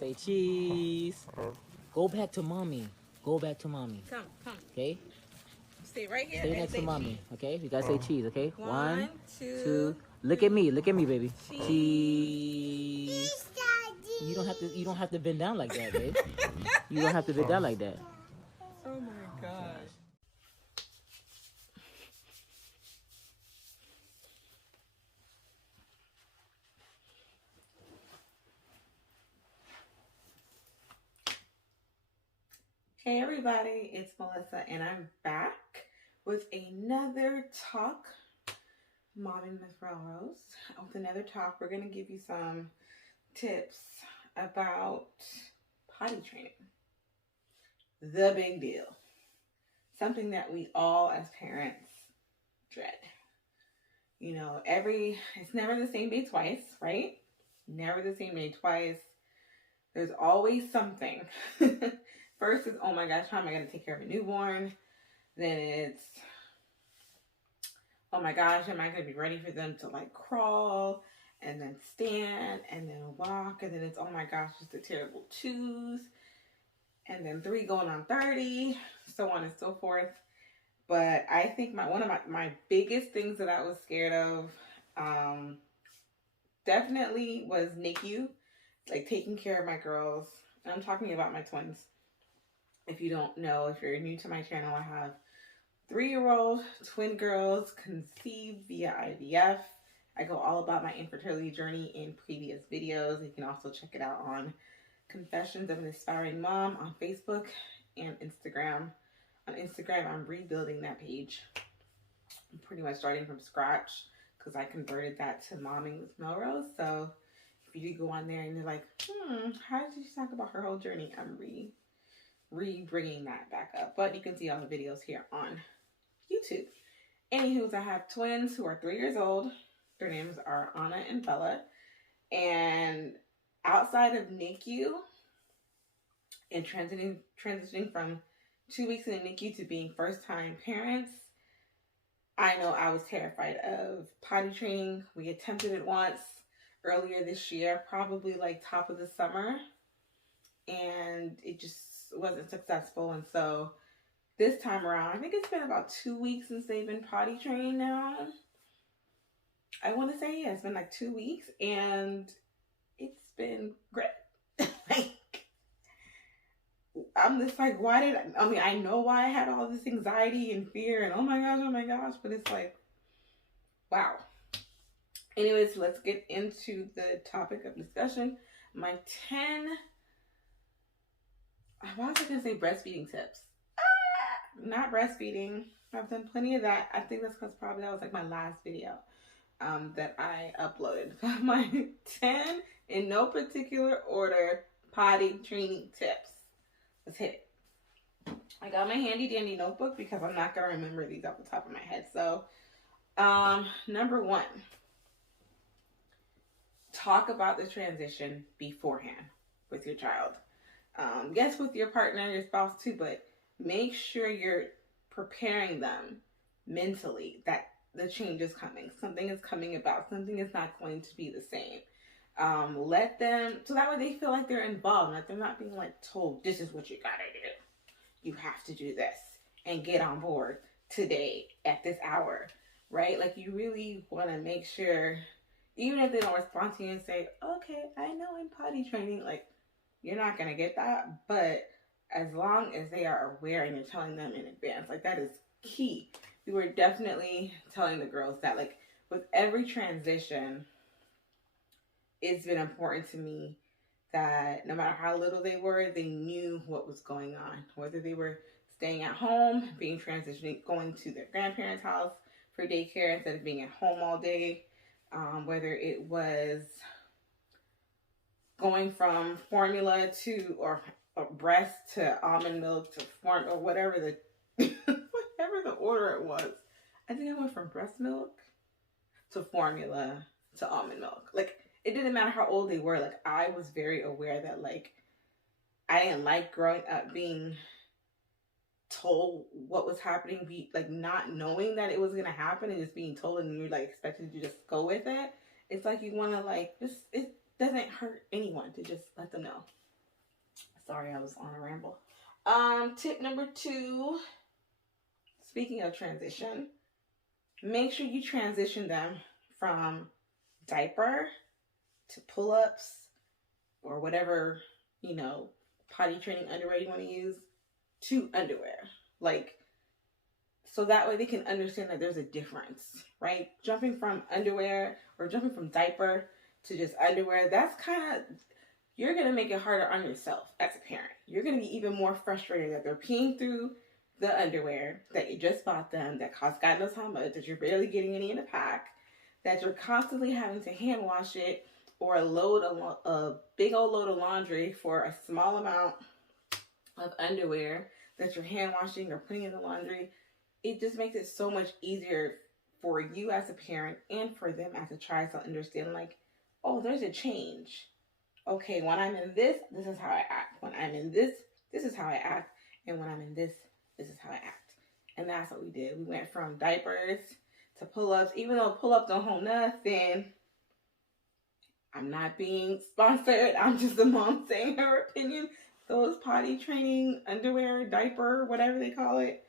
Say cheese. Go back to mommy. Go back to mommy. Come. Okay? Stay right here. Stay next to mommy. Cheese. Okay? You gotta say cheese, okay? One, two. two. Look at me, baby. Cheese. You don't have to bend down like that, babe. You don't have to bend down like that. Oh my gosh. Hey everybody, it's Melissa and I'm back with another talk, Momming with MelRose. With another talk, we're going to give you some tips about potty training. The big deal. Something that we all as parents dread. You know, it's never the same day twice, right? Never the same day twice. There's always something. First is, oh my gosh, how am I going to take care of a newborn? Then it's, oh my gosh, am I going to be ready for them to like crawl and then stand and then walk? And then it's, oh my gosh, just a terrible twos. And then 3 going on 30, so on and so forth. But I think one of my biggest things that I was scared of definitely was NICU, like taking care of my girls. And I'm talking about my twins. If you don't know, if you're new to my channel, I have 3-year-old twin girls conceived via IVF. I go all about my infertility journey in previous videos. You can also check it out on Confessions of an Aspiring Mom on Facebook and Instagram. On Instagram, I'm rebuilding that page. I'm pretty much starting from scratch because I converted that to Momming with MelRose. So if you do go on there and you're like, how did you talk about her whole journey? I'm bringing that back up, but you can see all the videos here on YouTube. Anywho, I have twins who are 3 years old. Their names are Anna and Bella, and outside of NICU and transitioning from 2 weeks in the NICU to being first-time parents, I know I was terrified of potty training. We attempted it once earlier this year, probably like top of the summer, and it just wasn't successful. And so this time around, I think it's been about 2 weeks since they've been potty trained now. I want to say, yeah, it's been like 2 weeks, and it's been great. Like, I'm just like, I know why I had all this anxiety and fear and oh my gosh, but it's like, wow. Anyways, let's get into the topic of discussion. My 10, why was I going to say breastfeeding tips? Not breastfeeding. I've done plenty of that. I think that's because probably that was like my last video that I uploaded. My 10, in no particular order, potty training tips. Let's hit it. I got my handy dandy notebook because I'm not going to remember these off the top of my head. So, number 1, talk about the transition beforehand with your child. Yes, with your partner, your spouse too, but make sure you're preparing them mentally that the change is coming. Something is coming about. Something is not going to be the same. Let them, so that way they feel like they're involved, like they're not being like told, this is what you gotta do. You have to do this and get on board today at this hour, right? Like you really want to make sure, even if they don't respond to you and say, okay, I know I'm potty training, like you're not going to get that. But as long as they are aware and you're telling them in advance, like that is key. We were definitely telling the girls that like with every transition, it's been important to me that no matter how little they were, they knew what was going on. Whether they were staying at home, being transitioning, going to their grandparents' house for daycare instead of being at home all day, whether it was going from formula to or breast to almond milk to form or whatever whatever the order it was. I think I went from breast milk to formula to almond milk. Like it didn't matter how old they were. Like I was very aware that like I didn't like growing up being told what was happening, like not knowing that it was gonna happen and just being told and you're like expected to just go with it. It's like you want to like just, it doesn't hurt anyone to just let them know Sorry, I was on a ramble. Tip number 2, speaking of transition, make sure you transition them from diaper to pull-ups or whatever, potty training underwear you want to use, to underwear. Like, so that way they can understand that there's a difference, right? Jumping from underwear or jumping from diaper to just underwear, that's kind of, you're going to make it harder on yourself as a parent. You're going to be even more frustrated that they're peeing through the underwear that you just bought them, that cost God knows how much, that you're barely getting any in a pack, that you're constantly having to hand wash it, or a big old load of laundry for a small amount of underwear that you're hand washing or putting in the laundry. It just makes it so much easier for you as a parent and for them as a child to understand, like, oh, there's a change. Okay, when I'm in this is how I act. When I'm in this is how I act. And when I'm in this is how I act. And that's what we did. We went from diapers to pull-ups. Even though pull-ups don't hold nothing, I'm not being sponsored. I'm just a mom saying her opinion. Those potty training underwear, diaper, whatever they call it,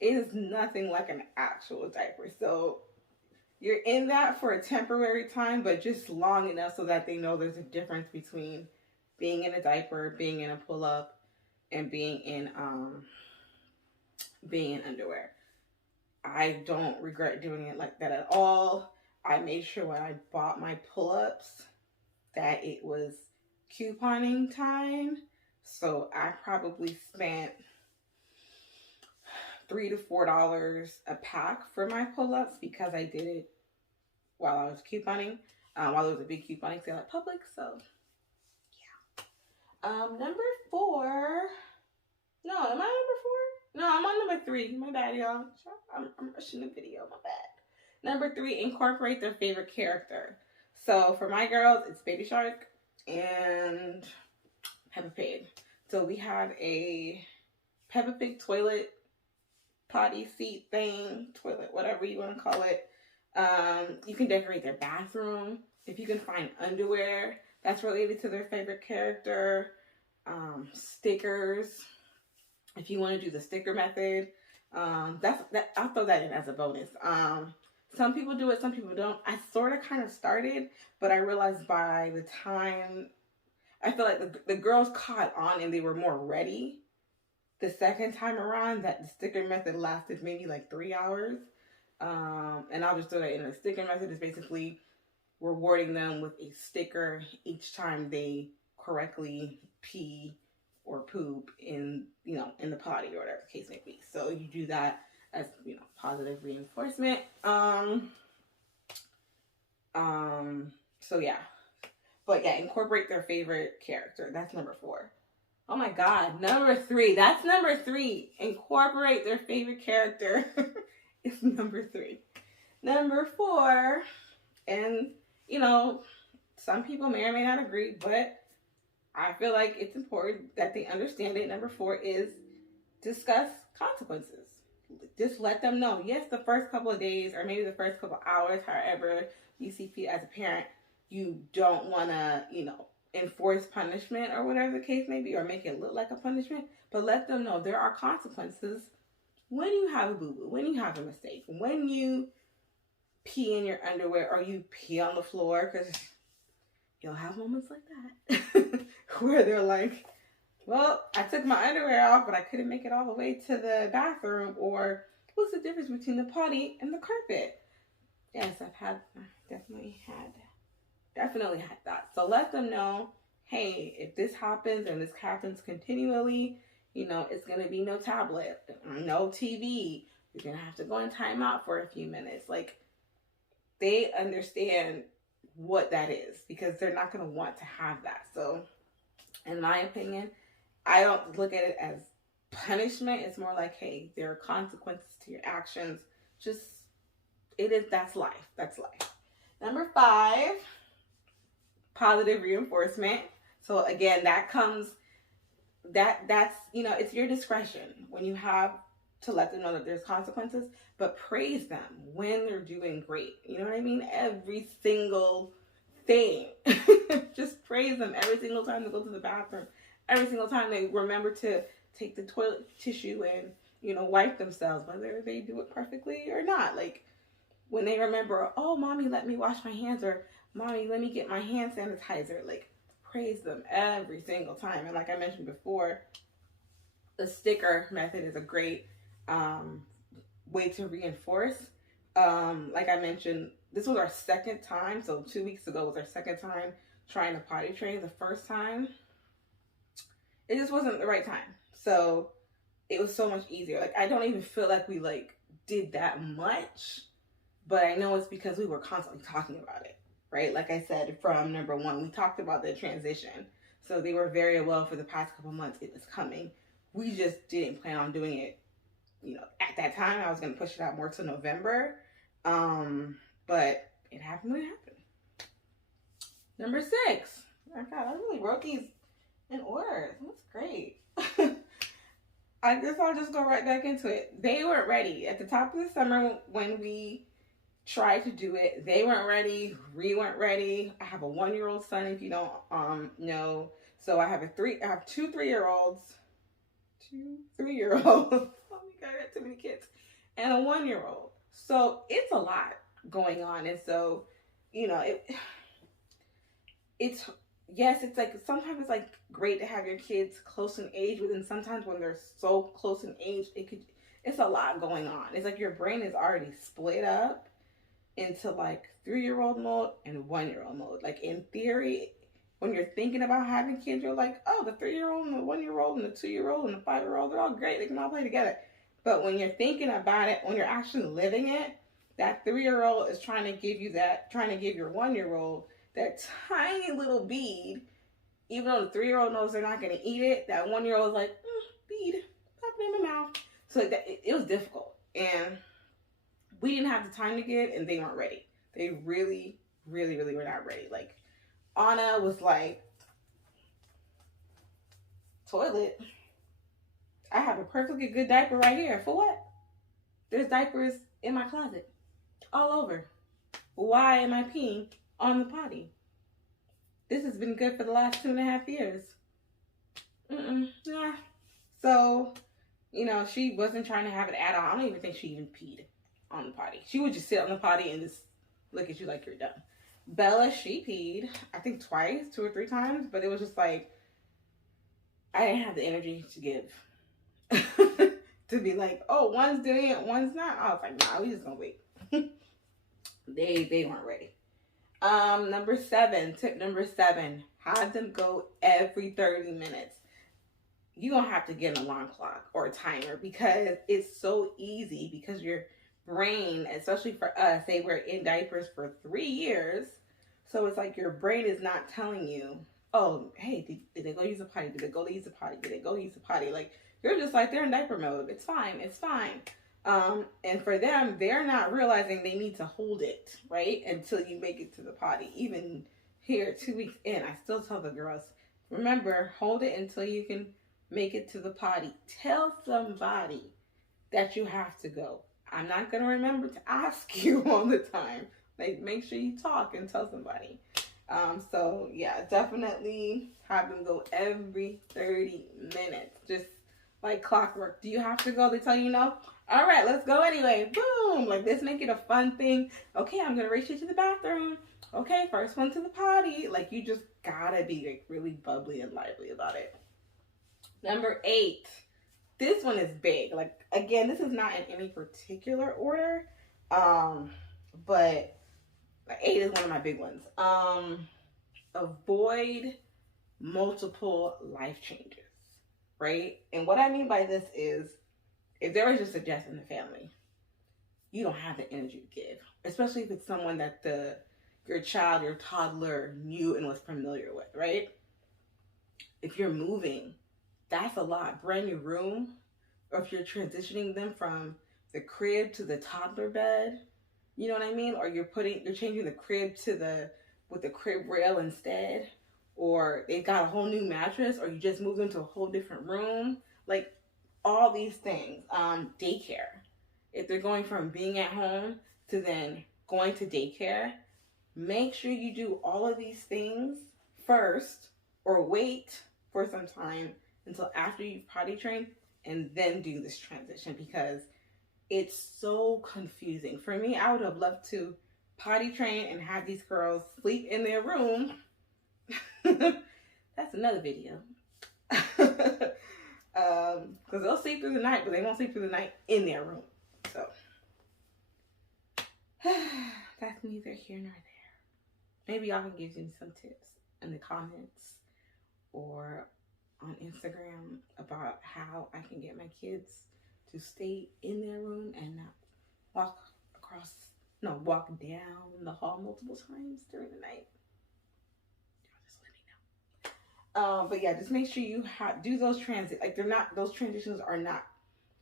it is nothing like an actual diaper. So you're in that for a temporary time, but just long enough so that they know there's a difference between being in a diaper, being in a pull-up, and being in underwear. I don't regret doing it like that at all. I made sure when I bought my pull-ups that it was couponing time. So I probably spent $3 to $4 a pack for my pull-ups because I did it while I was couponing, while there was a big couponing sale at Publix. So yeah. Number 4. No, am I number 4? No, I'm on number 3. My bad, y'all. I'm rushing the video. My bad. Number 3, incorporate their favorite character. So for my girls, it's Baby Shark and Peppa Pig. So we have a Peppa Pig toilet, potty seat thing, toilet, whatever you want to call it. You can decorate their bathroom. If you can find underwear that's related to their favorite character, stickers. If you want to do the sticker method, I'll throw that in as a bonus. Some people do it, some people don't. I sort of kind of started, but I realized by the time, I feel like the girls caught on and they were more ready the second time around, that the sticker method lasted maybe like 3 hours. And I'll just throw that in. The sticker method is basically rewarding them with a sticker each time they correctly pee or poop in the potty or whatever the case may be. So you do that as, positive reinforcement. So yeah. But yeah, incorporate their favorite character. That's number 4. Oh my God, number 3. That's number 3. Incorporate their favorite character. It's number 3. Number 4, and some people may or may not agree, but I feel like it's important that they understand it. Number 4 is discuss consequences. Just let them know. Yes, the first couple of days or maybe the first couple of hours, however you see fit as a parent, you don't want to, enforce punishment or whatever the case may be, or make it look like a punishment. But let them know there are consequences when you have a boo-boo, when you have a mistake, when you pee in your underwear or you pee on the floor, because you'll have moments like that where they're like, well, I took my underwear off, but I couldn't make it all the way to the bathroom. Or what's the difference between the potty and the carpet? Yes, I've definitely had that. So let them know, hey, if this happens and this happens continually, it's going to be no tablet, no TV. You're going to have to go in timeout for a few minutes. Like, they understand what that is because they're not going to want to have that. So in my opinion, I don't look at it as punishment. It's more like, hey, there are consequences to your actions. That's life. That's life. Number 5, positive reinforcement. So again, that's it's your discretion when you have to let them know that there's consequences, but praise them when they're doing great. You know what I mean? Every single thing. Just praise them every single time they go to the bathroom. every single time they remember to take the toilet tissue and, you know, wipe themselves, whether they do it perfectly or not. Like, when they remember, oh, mommy, let me wash my hands, or mommy, let me get my hand sanitizer, like, praise them every single time. And like I mentioned before, the sticker method is a great way to reinforce. Like I mentioned, this was our second time. So 2 weeks ago was our second time trying to potty train. The first time, it just wasn't the right time. So it was so much easier. Like, I don't even feel like we like did that much, but I know it's because we were constantly talking about it, right? Like I said, from number one, we talked about the transition. So they were very well for the past couple months. It was coming. We just didn't plan on doing it. You know, at that time, I was going to push it out more to November. But it happened when it happened. Number 6. Oh God, I really wrote these in order. That's great. I guess I'll just go right back into it. They weren't ready. At the top of the summer when we tried to do it, they weren't ready. We weren't ready. I have a 1-year-old son, if you don't know. So I have two 3-year-olds. 2 3-year-olds. Oh my God, I got too many kids. And a 1-year-old. So it's a lot going on. And so, you know, it's like sometimes it's like great to have your kids close in age, but then sometimes when they're so close in age, it's a lot going on. It's like your brain is already split up into like 3-year-old mode and 1-year-old mode. Like, in theory, when you're thinking about having kids, you're like, oh, the 3-year-old and the 1-year-old and the 2-year-old and the 5-year-old, they're all great. They can all play together. But when you're thinking about it, when you're actually living it, that 3-year-old is trying to give your 1-year-old that tiny little bead. Even though the 3-year-old knows they're not going to eat it, that 1-year-old is like, bead, pop it in my mouth. So it was difficult. And we didn't have the time to give, and they weren't ready. They really, really, really were not ready. Like, Anna was like, toilet? I have a perfectly good diaper right here. For what? There's diapers in my closet. All over. Why am I peeing on the potty? This has been good for the last 2.5 years. Nah. So, you know, she wasn't trying to have it at all. I don't even think she even peed on the potty. She would just sit on the potty and just look at you like you're done. Bella, she peed, I think twice, 2 or 3 times, but it was just like, I didn't have the energy to give. To be like, oh, one's doing it, one's not. I was like, nah, we just gonna wait. They weren't ready. Tip number 7, have them go every 30 minutes. You're gonna have to get an alarm clock or a timer, because it's so easy, because your brain, especially for us, they were in diapers for 3 years. So it's like your brain is not telling you, oh, hey, did they go use the potty? Did they go use the potty? Did they go use the potty? Like, you're just like, they're in diaper mode. It's fine. It's fine. And for them, they're not realizing they need to hold it, right? Until you make it to the potty. Even here, 2 weeks in, I still tell the girls, remember, hold it until you can make it to the potty. Tell somebody that you have to go. I'm not going to remember to ask you all the time. Like, make sure you talk and tell somebody. So yeah, definitely have them go every 30 minutes. Just like clockwork. Do you have to go? They tell you no? All right, let's go anyway. Boom. Like, let's make it a fun thing. Okay, I'm going to race you to the bathroom. Okay, first one to the potty. Like, you just gotta be like really bubbly and lively about it. Number 8. This one is big. Like, again, this is not in any particular order. But 8 is one of my big ones. Avoid multiple life changes, right? And what I mean by this is, if there was just a death in the family, you don't have the energy to give, especially if it's someone that your child, your toddler knew and was familiar with, right? If you're moving, that's a lot. Brand new room, or if you're transitioning them from the crib to the toddler bed, you know what I mean? Or you're changing the crib with the crib rail instead, or they've got a whole new mattress, or you just moved them to a whole different room. Like, all these things. Daycare. If they're going from being at home to then going to daycare, make sure you do all of these things first, or wait for some time until after you've potty trained and then do this transition, because it's so confusing. For me, I would have loved to potty train and have these girls sleep in their room. That's another video. Because they'll sleep through the night, but they won't sleep through the night in their room. So that's neither here nor there. Maybe y'all can give me some tips in the comments or on Instagram about how I can get my kids to stay in their room and not walk down the hall multiple times during the night. Just let me know. But yeah, just make sure you do those those transitions are not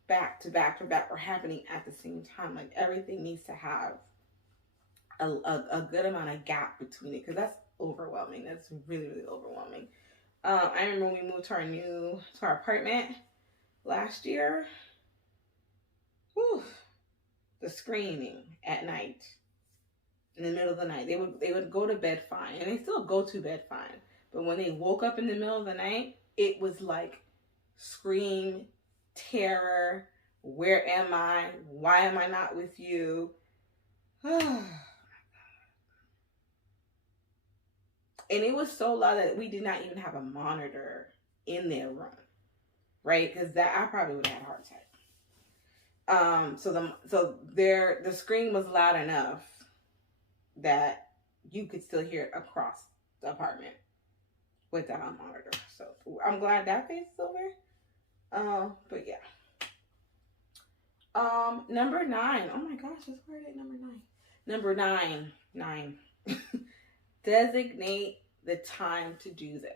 back to back or happening at the same time. Like, everything needs to have a good amount of gap between it, because that's overwhelming. That's really, really overwhelming. I remember when we moved to our apartment last year. Whew, the screaming at night, in the middle of the night. They would go to bed fine, and they still go to bed fine. But when they woke up in the middle of the night, it was like scream, terror. Where am I? Why am I not with you? And it was so loud that we did not even have a monitor in their room, right? Because I probably would have had a heart attack. So the scream was loud enough that you could still hear it across the apartment without a monitor. So I'm glad that phase is over. But yeah. Number 9. Oh my gosh, that's where it is. Number 9. Number 9. 9. Designate the time to do this.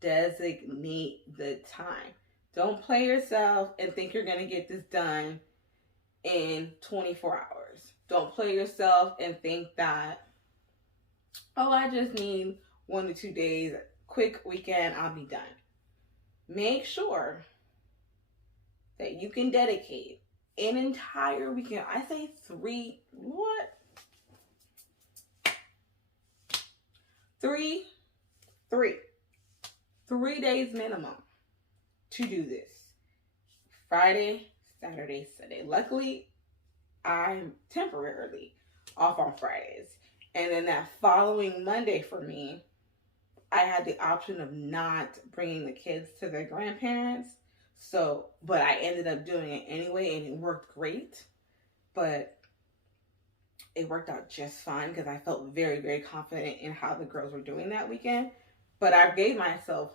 Designate the time. Don't play yourself and think you're going to get this done in 24 hours. Don't play yourself and think that, oh, I just need 1 to 2 days, quick weekend, I'll be done. Make sure that you can dedicate an entire weekend. I say 3 days minimum to do this. Friday, Saturday, Sunday. Luckily, I'm temporarily off on Fridays. And then that following Monday for me, I had the option of not bringing the kids to their grandparents. But I ended up doing it anyway, and it worked great. But it worked out just fine because I felt very, very confident in how the girls were doing that weekend. But I gave myself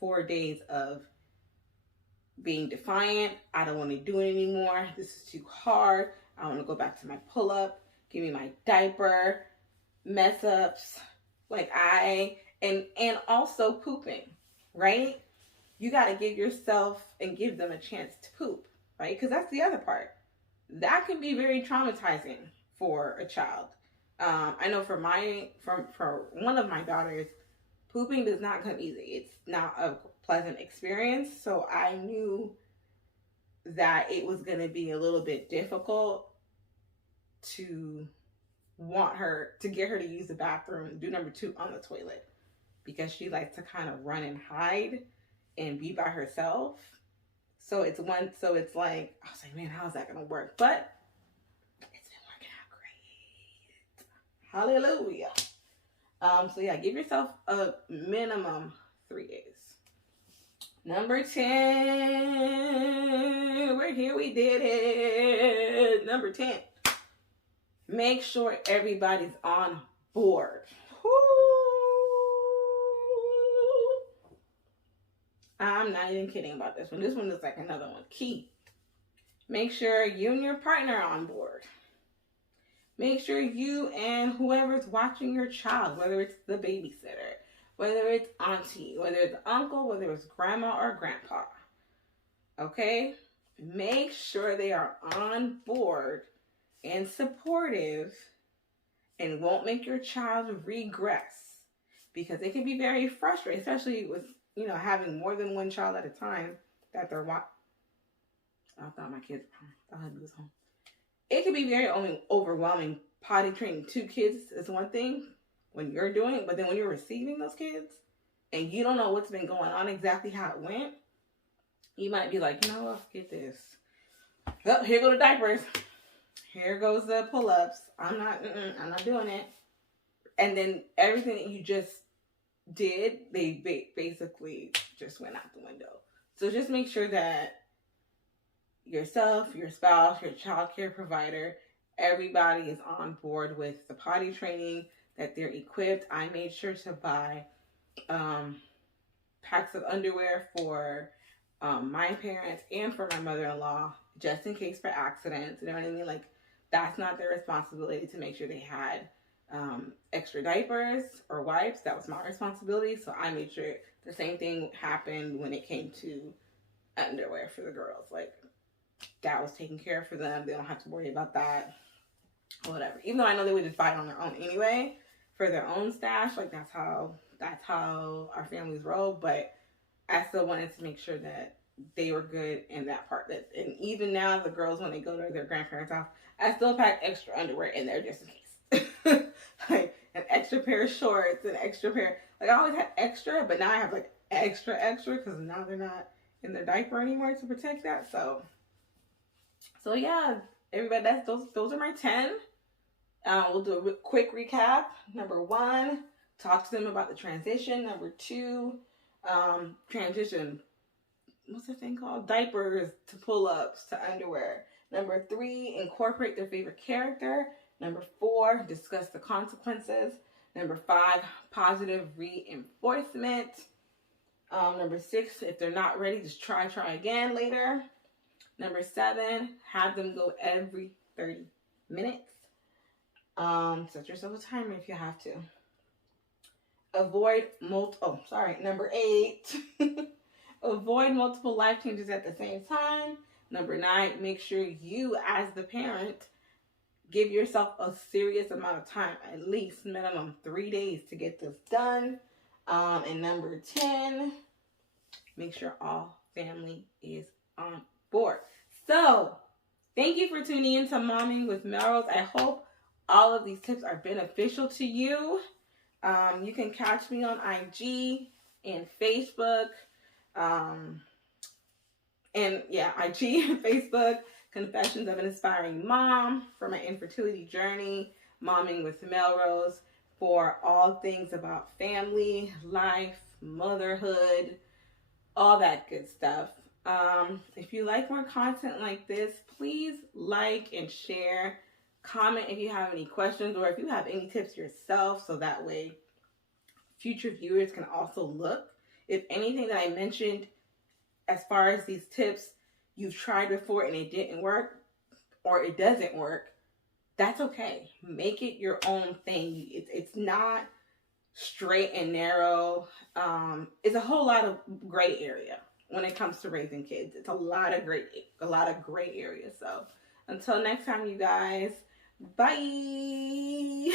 4 days of being defiant. I don't want to do it anymore. This is too hard. I want to go back to my pull-up. Give me my diaper. Mess ups. And also pooping, right? You got to give yourself and give them a chance to poop, right? Because that's the other part. That can be very traumatizing for a child. I know for one of my daughters, pooping does not come easy. It's not a pleasant experience. So I knew that it was going to be a little bit difficult to get her to use the bathroom, do number 2 on the toilet, because she likes to kind of run and hide and be by herself. So it's like, I was like, man, how's that going to work? But it's been working out great. Hallelujah. So yeah, give yourself a minimum 3 days. Number 10. We're here. We did it. Number 10. Make sure everybody's on board. Woo. I'm not even kidding about this one. This one is like another one. Key. Make sure you and your partner are on board. Make sure you and whoever's watching your child, whether it's the babysitter, whether it's auntie, whether it's uncle, whether it's grandma or grandpa, okay? Make sure they are on board and supportive and won't make your child regress, because it can be very frustrating, especially with, having more than one child at a time that they're watching. I thought my kids were home. I thought hubby was home. It can be very overwhelming. Potty training 2 kids is one thing when you're doing it, but then when you're receiving those kids, and you don't know what's been going on, exactly how it went, you might be like, you know what, forget this. Oh, here go the diapers. Here goes the pull-ups. I'm not doing it. And then everything that you just did, they basically just went out the window. So just make sure that yourself, your spouse, your child care provider, everybody is on board with the potty training, that they're equipped. I made sure to buy packs of underwear for my parents and for my mother-in-law, just in case for accidents. You know what I mean? Like, that's not their responsibility to make sure they had extra diapers or wipes. That was my responsibility. So I made sure the same thing happened when it came to underwear for the girls. Like, that was taken care of for them. They don't have to worry about that. Whatever. Even though I know they would just buy it on their own anyway for their own stash. Like, that's how our families roll. But I still wanted to make sure that they were good in that part. And even now, the girls, when they go to their grandparents' house, I still pack extra underwear in there just in case. Like, an extra pair of shorts, an extra pair. Like, I always had extra, but now I have like extra because now they're not in their diaper anymore to protect that. So yeah, everybody, those are my 10. We'll do a quick recap. Number 1, talk to them about the transition. Number 2, transition. What's the thing called? Diapers to pull-ups to underwear. Number 3, incorporate their favorite character. Number 4, discuss the consequences. Number 5, positive reinforcement. Number 6, if they're not ready, just try again later. Number 7, have them go every 30 minutes. Set yourself a timer if you have to. Number 8, avoid multiple life changes at the same time. Number 9, make sure you, as the parent, give yourself a serious amount of time, at least minimum 3 days to get this done. And number 10, make sure all family is on board. So, thank you for tuning in to Momming with MelRose. I hope all of these tips are beneficial to you. You can catch me on IG and Facebook. IG and Facebook. Confessions of an Inspiring Mom for my infertility journey. Momming with MelRose for all things about family, life, motherhood, all that good stuff. If you like more content like this, please like and share. Comment if you have any questions or if you have any tips yourself, so that way future viewers can also look. If anything that I mentioned as far as these tips you've tried before and it didn't work or it doesn't work, that's okay. Make it your own thing. It's not straight and narrow. It's a whole lot of gray area when it comes to raising kids. It's a lot of gray areas. So until next time, you guys, bye.